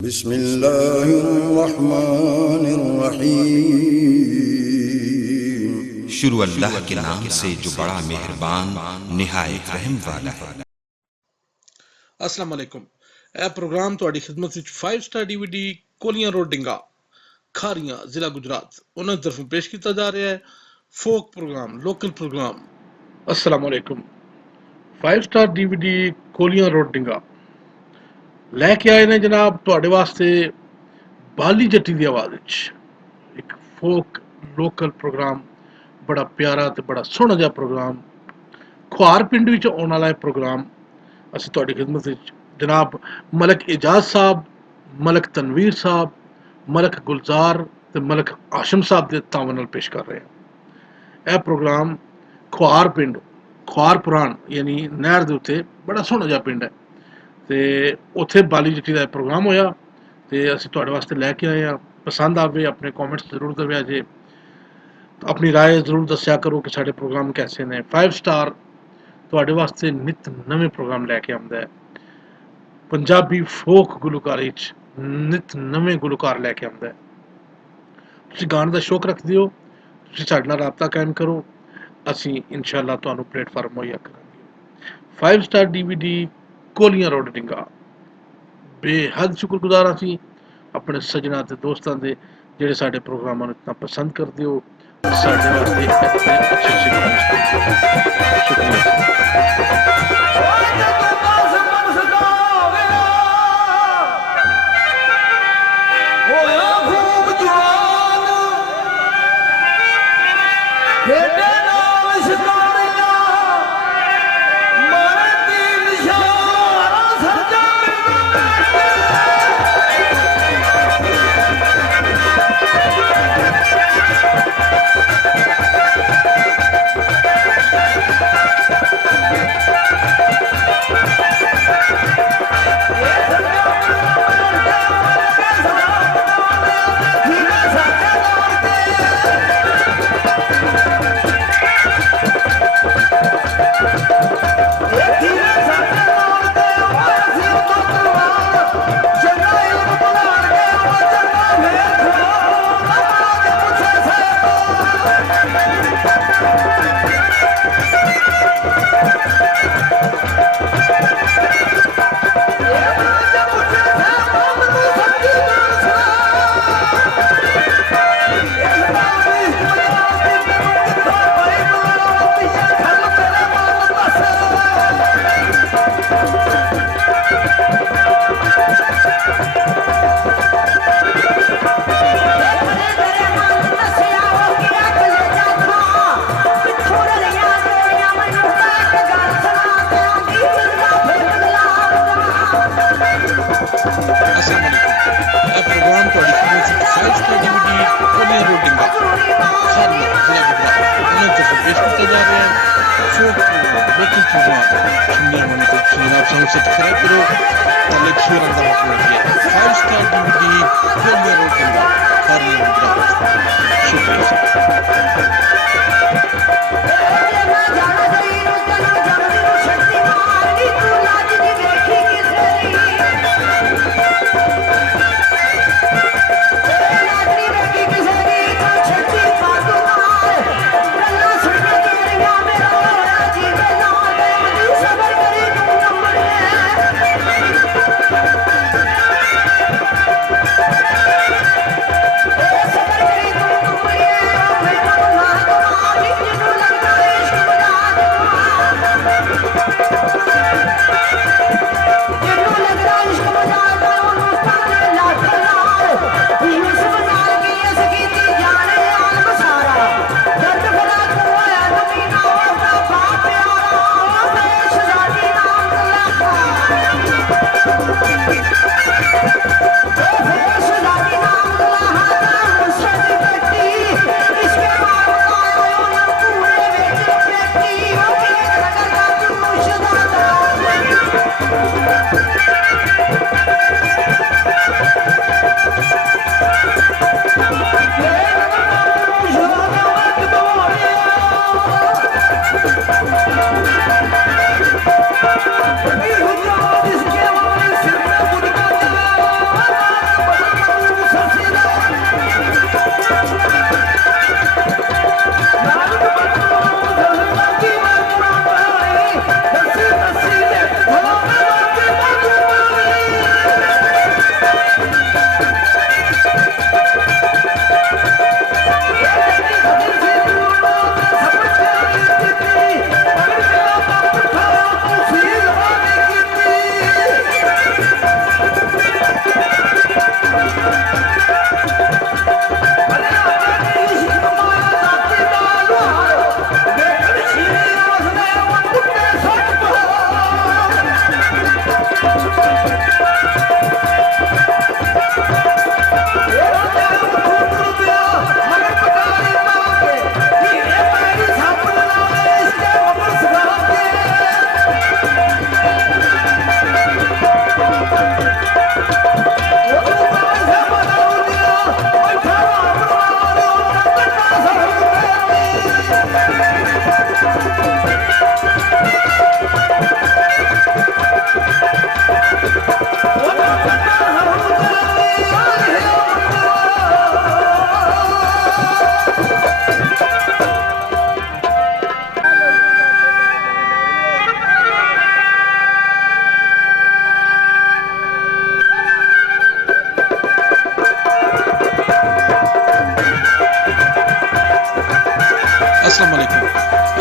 बिस्मिल्लाहिर्रहमानिर्रहीम। शुरू अल्लाह के नाम से जो बड़ा मेहरबान निहायत रहम वाला है। अस्सलाम वालेकुम। ਇਹ ਪ੍ਰੋਗਰਾਮ ਤੁਹਾਡੀ ਖਿਦਮਤ ਵਿੱਚ 5 ਸਟਾਰ DVD ਕੋਲੀਆਂ ਰੋਡ ਡਿੰਗਾ ਖਾਰੀਆਂ ਜ਼ਿਲ੍ਹਾ ਗੁਜਰਾਤ ਉਹਨਾਂ ਦੀ ਤਰਫੋਂ ਪੇਸ਼ ਕੀਤਾ ਜਾ ਰਿਹਾ ਹੈ ਫੋਕ ਪ੍ਰੋਗਰਾਮ ਲੋਕਲ ਪ੍ਰੋਗਰਾਮ। अस्सलाम वालेकुम। 5 ਸਟਾਰ DVD ਕੋਲੀਆਂ ਰੋਡ ਡਿੰਗਾ ਲੈ ਕੇ ਆਏ ਨੇ ਜਨਾਬ ਤੁਹਾਡੇ ਵਾਸਤੇ ਬਾਲੀ ਜੱਟੀ ਦੀ ਆਵਾਜ਼ ਵਿੱਚ ਇੱਕ ਫੋਕ ਲੋਕਲ ਪ੍ਰੋਗਰਾਮ, ਬੜਾ ਪਿਆਰਾ ਤੇ ਬੜਾ ਸੋਹਣਾ ਜਿਹਾ ਪ੍ਰੋਗਰਾਮ, ਖੁਆਰ ਪਿੰਡ ਵਿੱਚ ਆਉਣ ਵਾਲਾ ਇਹ ਪ੍ਰੋਗਰਾਮ। ਅਸੀਂ ਤੁਹਾਡੀ ਖਿਦਮਤ ਵਿੱਚ जनाब मलक एजाज साहब, मलक तनवीर साहब, मलक गुलजार ते मलक आशम साहब के तावन नाल पेश कर रहे हैं। यह प्रोग्राम खुआर पिंड, खुआर पुरान यानी नहर के उत्ते बड़ा सोहना जिहा पिंड है ते उत्थे बाली जट्टी का प्रोग्राम होया ते असीं तुहाडे वास्ते लैके आए हैं। पसंद आवे अपने कॉमेंट्स जरूर दव्या जे, अपनी राय जरूर दस्या करो कि साडे प्रोग्राम कैसे ने। 5 स्टार तुहाडे वास्ते नित नवे प्रोग्राम लैके आउंदा है। पंजाबी फोक गुलकारी नित नवे गुलकार लैके आउंदा है। तुसीं गाने का शौक रखदे हो, तुसीं साडे नाल राबता कायम करो, असीं इंशाअल्लाह तुहानूं प्लेटफार्म मुहैया करांगे। 5 स्टार DVD कोलियां रोड डिंगा बेहद शुक्रगुजार असीं अपने सजना ते दोस्तां दे जिहड़े साडे प्रोग्रामां नूं इतना पसंद करदे हो, साडे वास्ते इतने अच्छे कमेंट्स करदे हो। शुक्रिया।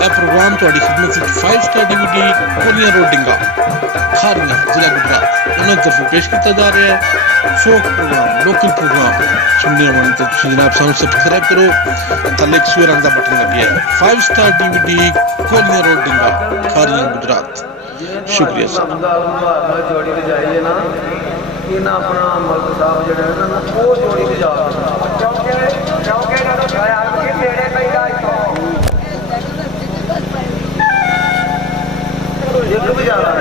ਇਹ ਪ੍ਰੋਗਰਾਮ ਤੁਹਾਡੀ ਖidmat ਵਿੱਚ 5 ਸਟਾਰ DVD ਕੋਲੀਆਂ ਰੋਡ ਡਿੰਗਾ ਖਾਰੀਆਂ ਜ਼ਿਲ੍ਹਾ ਗੁਜਰਾਤ ਉਹਨਾਂ ਦੀ ਤਰਫੋਂ ਪੇਸ਼ ਕੀਤਾ ਜਾ ਰਿਹਾ ਹੈ ਫੋਕ ਪ੍ਰੋਗਰਾਮ ਲੋਕਲ ਪ੍ਰੋਗਰਾਮ ਸੁਣਨੇ ਵਾਲੇ ਤਾਂ ਤੁਸੀਂ ਜਨਾਬ ਸਾਨੂੰ ਸਬਸਕ੍ਰਾਈਬ ਕਰੋ ਥੱਲੇ ਇੱਕ ਸੂਰ ਰੰਗ ਦਾ ਬਟਨ ਲੱਗਿਆ ਹੈ 5 ਸਟਾਰ DVD ਕੋਲੀਆਂ ਰੋਡ ਡਿੰਗਾ ਖਾਰੀਆਂ ਗੁਜਰਾਤ ਸ਼ੁਕਰੀਆ ਸਰ ਜੋੜੀ ਤੇ ਜਾਈਏ ਨਾ ਇਹਨਾਂ ਆਪਣਾ ਮਲਕ ਸਾਹਿਬ ਜਿਹੜੇ ਨੇ ਨਾ ਉਹ ਜੋੜੀ ਤੇ ਜਾ ਕਿਉਂਕਿ ਜਦੋਂ ਯਾਰ ਕਿ ਤੇਰੇ ਪੈਦਾ ਇੱਕ ਵੀ ਜਾਣਾ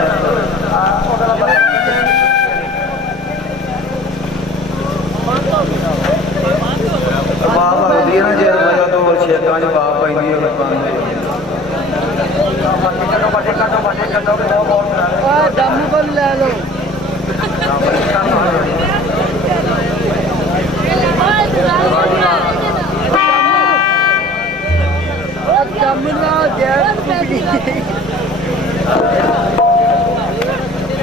ਬਾਪ ਲੱਗਦੀ ਹੈ ਨਾ ਜੇ ਮਜ਼ਾ ਤੋਂ ਛੇਕਾਂ 'ਚ ਬਾਪ ਪੈਂਦੀ ਹੈ ਦਮ ਕੋਲ ਲੈ ਲਓ ਦਮਨਾ ਗੈਸ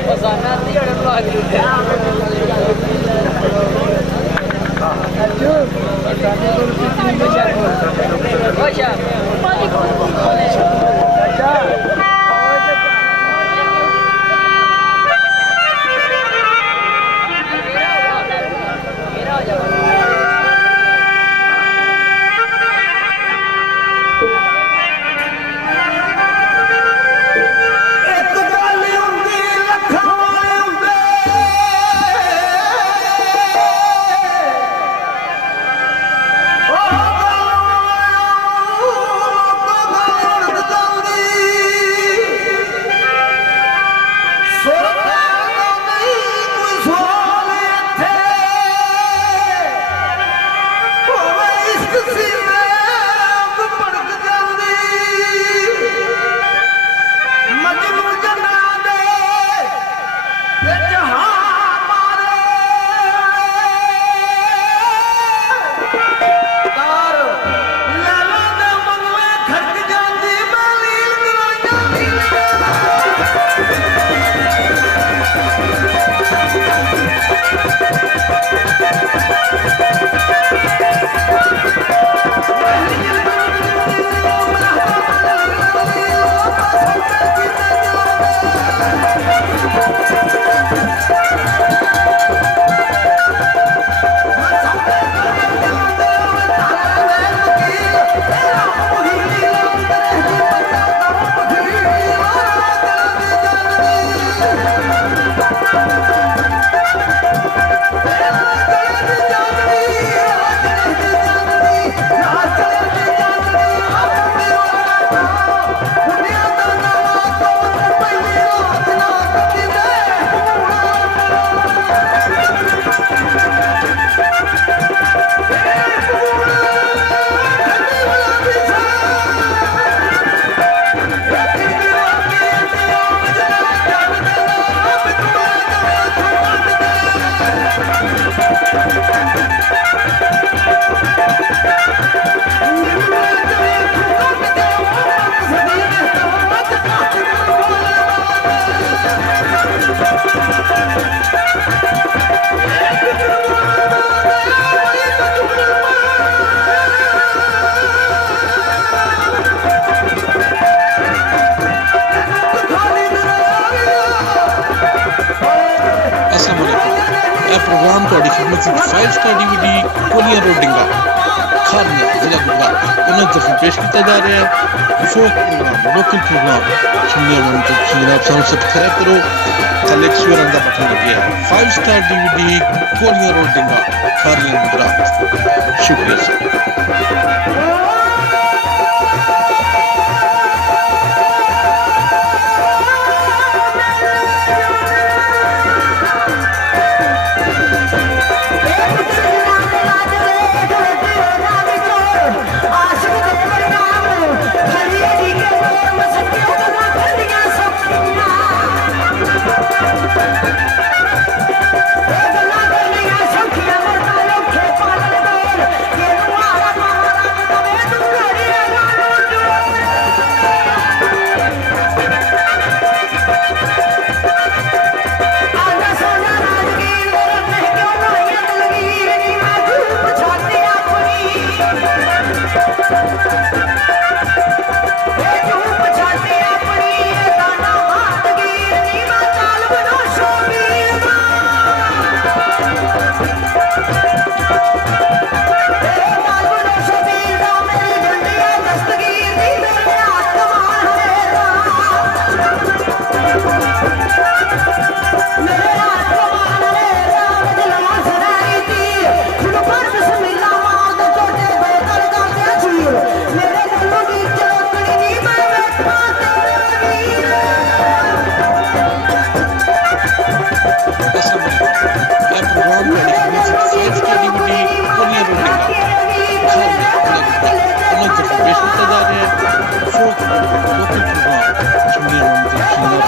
ਬਸਾਨਾ ਦੀ ਅੜ ਲੱਗ ਜੂ ਅੱਛਾ ਬਸਾਨਾ ਕੋਲ ਕਿੰਨੀ ਮਜ਼ਾ ਅੱਛਾ ਪ੍ਰੋਗਰਾਮ ਤੁਹਾਡੀ ਖidmat ਵਿੱਚ 5 ਸਟਾਰ DVD ਕੋਲੀਆਂ ਰੋਡ ਡਿੰਗਾ ਖਾਰੀਆਂ ਜ਼ਿਲ੍ਹਾ ਗੁਜਰਾਤ ਉਹਨਾਂ ਦੀ ਤਰਫੋਂ ਪੇਸ਼ ਕੀਤਾ ਜਾ ਰਿਹਾ ਹੈ ਫੋਕ ਪ੍ਰੋਗਰਾਮ ਲੋਕਲ ਪ੍ਰੋਗਰਾਮ ਸੁਣਨੇ ਵਾਲੇ ਤਾਂ ਤੁਸੀਂ ਜਨਾਬ ਸਾਨੂੰ ਸਬਸਕ੍ਰਾਈਬ ਕਰੋ ਥੱਲੇ ਇੱਕ ਸੂਰ ਰੰਗ ਦਾ ਬਟਨ ਲੱਗਿਆ ਹੈ 5 ਸਟਾਰ DVD ਕੋਲੀਆਂ ਰੋਡ ਡਿੰਗਾ ਖਾਰੀਆਂ ਗੁਜਰਾਤ ਸ਼ੁਕਰੀਆ sir Sokhiya marta lokhe palal dor, ye nuara mara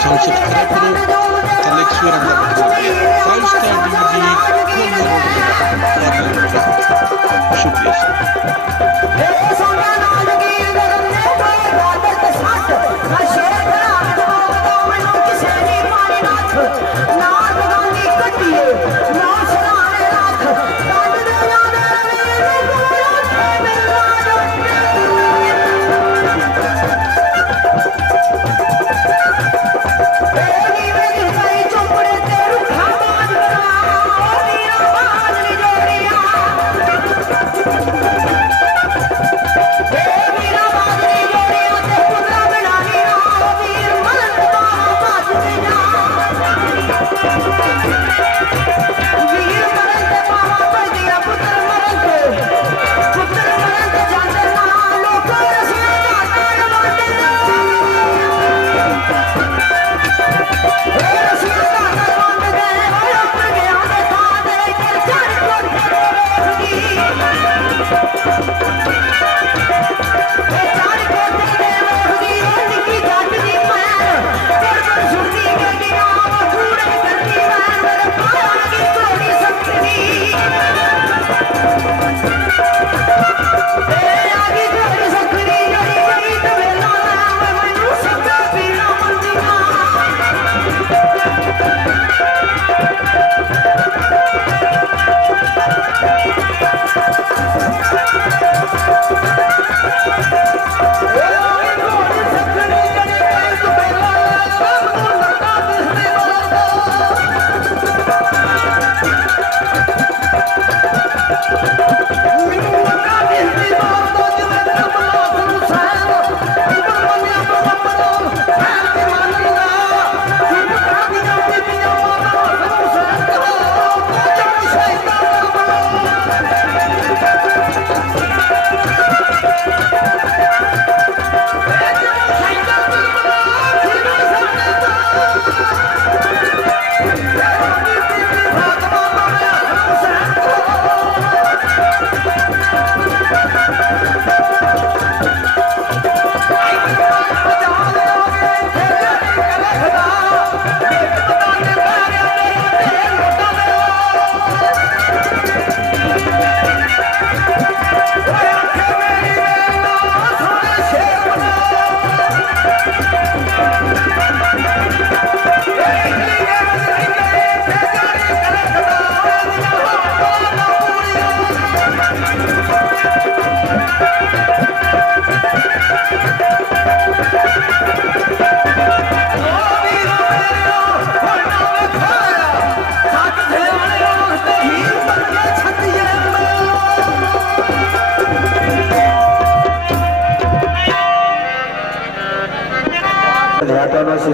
subscribe करो कल एक फिर अंदर 5 स्टार DVD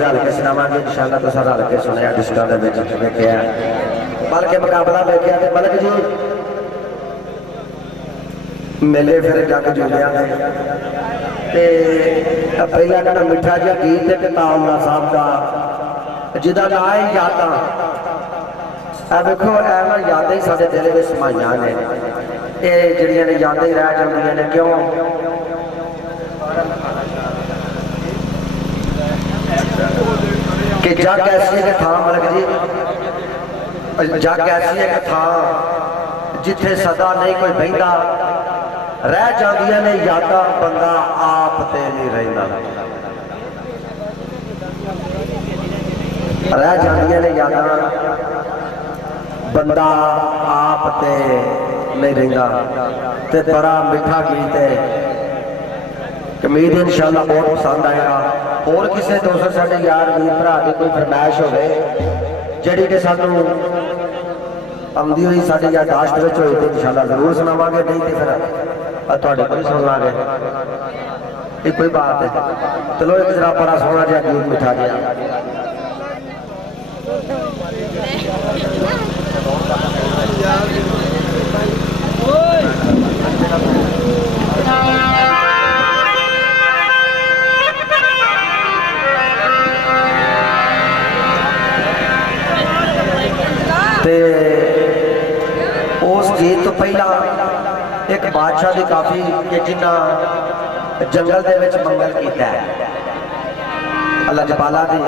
रल के सुनावांगे इंशाअल्लाह तुसां रल के सुनिया डिस्कां दे विच वेखिआ बल्कि मुकाबला वेखिआ ते मलक जी मेले फिर जग जुलिया ते पहला कहना मिठा जिहा गीत है ताउला साहब का जिहदा नाम है यादां देखो ऐ यादां ही साडे दिल विच समाईआं ने ये जिहड़ियां ने यादां ही रह जांदियां ने क्यों कि जग ऐसी एक थां मलक जी जग ऐसी एक थां जिथे सदा नहीं कोई बहिंदा रह जांदियां ने यादां बंदा आप ते नहीं रहिंदा रह जांदियां ने यादां बंदा आप ते नहीं रहिंदा ते बड़ा मीठा गीत है उम्मीद है इंशाअल्लाह बहुत पसंद आएगा और किसी दोस्त साढ़े यार वीर भरा की कोई फरमाइश हो जिहड़ी कि सानू आँदी हुई साड़ी यादाश्त में होई तो इंशाल्लाह जरूर सुनावांगे, नहीं तो फिर थोड़े को ही सुन लांगे। ये कोई बात है। चलो एक जरा बड़ा सोहना जिहा गीत मिठा जिहा उस गीत तो पहला एक बादशाह की काफी कि जिन्ना जंगल दे विच मंगल किया है अल्लाह जपाला दी।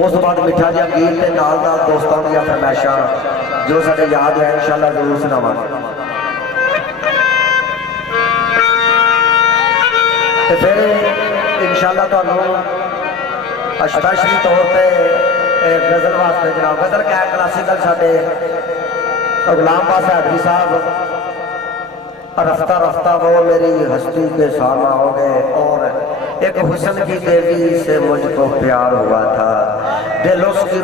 उस बाद मिठा जिहा गीत के नाल नाल दोस्तों दी फरमाइशां जो साडे याद है इंशाल्लाह जरूर सुनावांगे। ते फिर इंशाल्लाह तुहानूं स्पैशली तौर पे गजल वास्ते जनाब गजल क्या क्लासिकल साडे गुलाम पास हैदरी साहब रफ्ता रफ्ता वो मेरी हस्ती के सामा हो गए, और एक हुस्न की देवी से मुझको प्यार हुआ था दिल उसकी